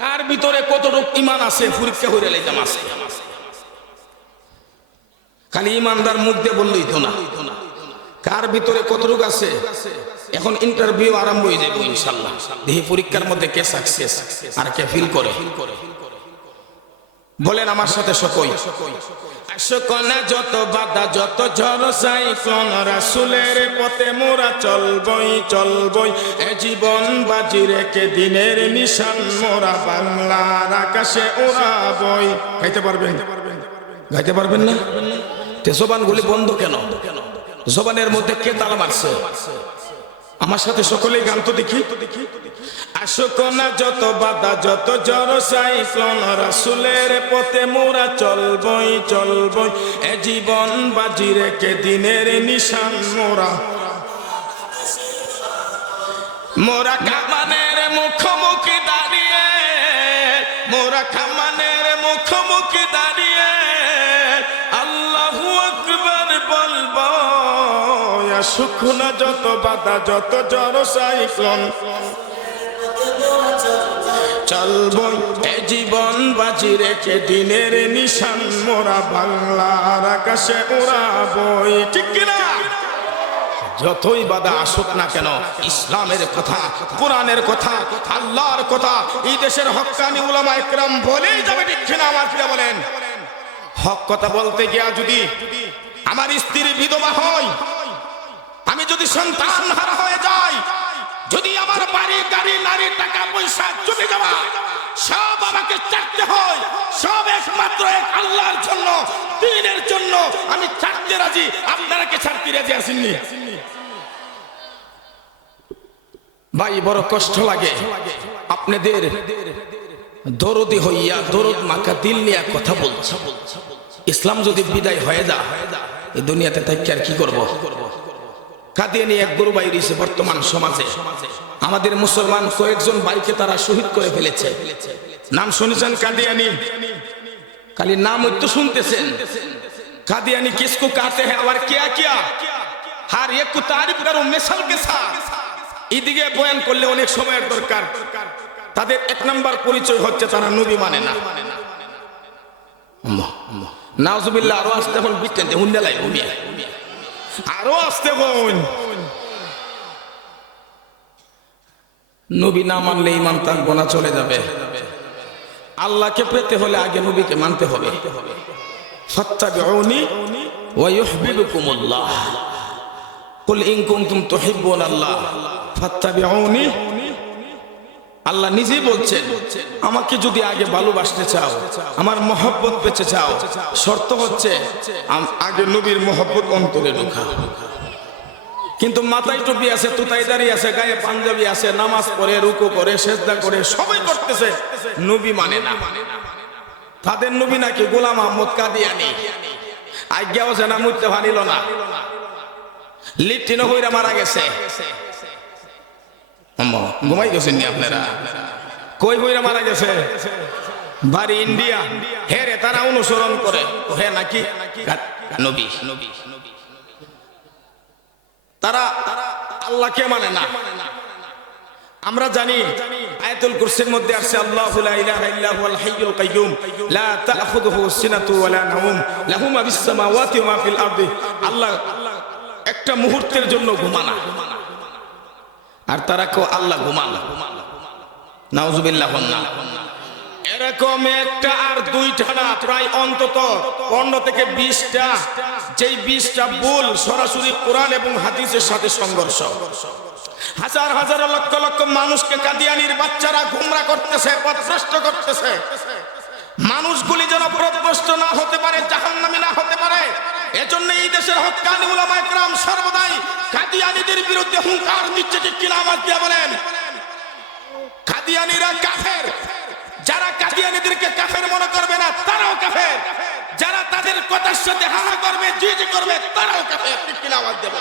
কার ভিতরে কতটুক ইমান আছে? পরীক্ষা করে লাইতাম আছে। খালি ইমানদার মুখ দিয়ে বললেই তো না। কার ভিতরে কতটুক আছে? এখন ইন্টারভিউ আরম্ভ হয়ে যাবে ইনশাল্লাহ। দেখি পরীক্ষার মধ্যে কে সাকসেস আর কে ফিল করে। বলেন আমার সাথে সকই। সকলে যত বাধা, যত ঝড় সাইক্লোন রাসুলের পথে মোরা চলবই চলবই। এ জীবন বাজি রেখে দিনের নিশান মোরা বাংলার আকাশে ওড়াবই গাইতে পারবেন? গাইতে পারবেন না? তে জবানগুলি বন্ধ কেন? জবানের মধ্যে কে তালা মারছে? আমার সাথে সকলেই গান তো দেখি। আশোকনা যত বাধা, যত জড় সাইক্লোন রাসুলের পথে মোরা চলবই চলবই। এ জীবন বাজি রেখে দিনের নিশান মোরা। মোরা কামানের মুখোমুখি দাঁড়িয়ে, মোরা কামানের মুখোমুখি শুকনা যত বাধা, যত জড় সাইক্লোন। চলবই এ জীবন, বাজি রেখে দিনের নিশান। মোরা বাংলার আকাশে উড়াবই, ঠিক কিনা? যতই বাধা আসুক না কেন, ইসলামের কথা, কোরআনের কথা, আল্লাহর কথা, এই দেশের হক্কানি উলামা একরাম বলেই যাবে, ঠিক কিনা আমার প্রিয় বলেন? হক কথা বলতে গিয়া যদি আমার স্ত্রী বিধবা হয় সন্তান হারা হয়ে যায়। যদি আমার বাড়ি, গাড়ি, নারী, টাকা, পয়সা চলে যাওয়া, সব আমাকে চাটতে হয়, সব একমাত্র এক আল্লাহর জন্য, দিনের জন্য, আমি ছাড়তে রাজি। আপনারা কে ছাড়তে রাজি আসেননি ভাই, বড় কষ্ট লাগে। আপনাদের দরদি হইয়া, দরদ মাখা দিল নিয়ে কথা বলছে। ইসলাম যদি বিদায় হয়ে যা এই দুনিয়াতে থাকি আর কি করব? কাদিয়ানি এক গুরু ভাই রয়েছে বর্তমান সমাজে। আমাদের মুসলমান কয়েকজন বাইকে তারা শহীদ করে ফেলেছে। নাম শুনেছেন কাদিয়ানি খালি নাম তো শুনতেছেন। কাদিয়ানি কিসকো কাতে হ্যাঁ আবার কিয়া কিয়া? হার একটু তারিফ করো মেশাল কে এদিকে বয়ান করলে অনেক সময়ের দরকার। তাদের এক নাম্বার পরিচয় হচ্ছে তারা নবী মানে না। নাউজুবিল্লাহ, আরও আসতে এখন বিটেন হুন্ডে লাই হুমিয়া আরও আসতে হন নবী না মানলে ইমান তার গোনা চলে যাবে। আল্লাহকে পেতে হলে আগে নবীকে মানতে হবে। কুল ইন কুনতুম তুহিব্বুন আল্লাহ ফাত্তাবিউনি আল্লাহ নিজেই বলছেন, আমাকে যদি আগে ভালোবাসতে চাও, আমার মহব্বত পেতে চাও শর্ত হচ্ছে আগে নবীর মহব্বত অন্তরে ঢোকা। কিন্তু মাথায় টুপি আছে তুতাই দাঁড়িয়ে আছে, গায়ে পাঞ্জাবি আছে, নামাজ পড়ে, রুকু করে, সেজদা করে, সবাই করতেছে। নবী মানে না। তাদের নবী নাকি গোলাম আহমদ কাদিয়ানি। আজ্ঞাও সেনা মুইতে ভানিল না। লিপ্টিন হইরা মারা গেছে। ঘুমাই গেছেন আপনারা? কই বইরা মারা গেছে? বাড়ি ইন্ডিয়া। তারা অনুসরণ করে। হে নাকি? নবী। তারা আল্লাহকে মানে না। আমরা জানি আয়াতুল কুরসির মধ্যে আছে আল্লাহু লা ইলাহা ইল্লা হাইয়ুল লা তাখুযুহু সিনাতু ওয়ালা নাওম, লাহু মা ফিস সামাওয়াতি ওয়া মা ফিল আরদি। আল্লাহ একটা মুহূর্তের জন্য ঘুমানা। আর তারা কেউ আল্লাহ ঘুমান নাউজুবিল্লাহ না। এরকম একটা আর দুইটা না, প্রায় অন্তত পনেরো থেকে বিশটা, যেই বিশটা ভুল সরাসরি কোরআন এবং হাদিসের সাথে সংঘর্ষ। হাজার হাজার লক্ষ লক্ষ মানুষকে কাদিয়ানির বাচ্চারা গুমরা করতেছে, পথভ্রষ্ট করতেছে। মানুষগুলি যেন পথভ্রষ্ট না হতে পারে, জাহান্নামী না হতে পারে এজন্য এই দেশের হকানি উলামা একরাম সর্বদাই কাদিয়ানিদের বিরুদ্ধে হুঙ্কার দিচ্ছে, ঠিক কিনা আমার দিয়ে বলেন? কাদিয়ানিরা কাফের। যারা কাদিয়ানিদেরকে কাফের মনে করবে না, তারাও কাফের। যারা তাদের কথার সাথে হাহা করবে জি করবে, তারাও কাফের, ঠিক কিনা আমার দেবে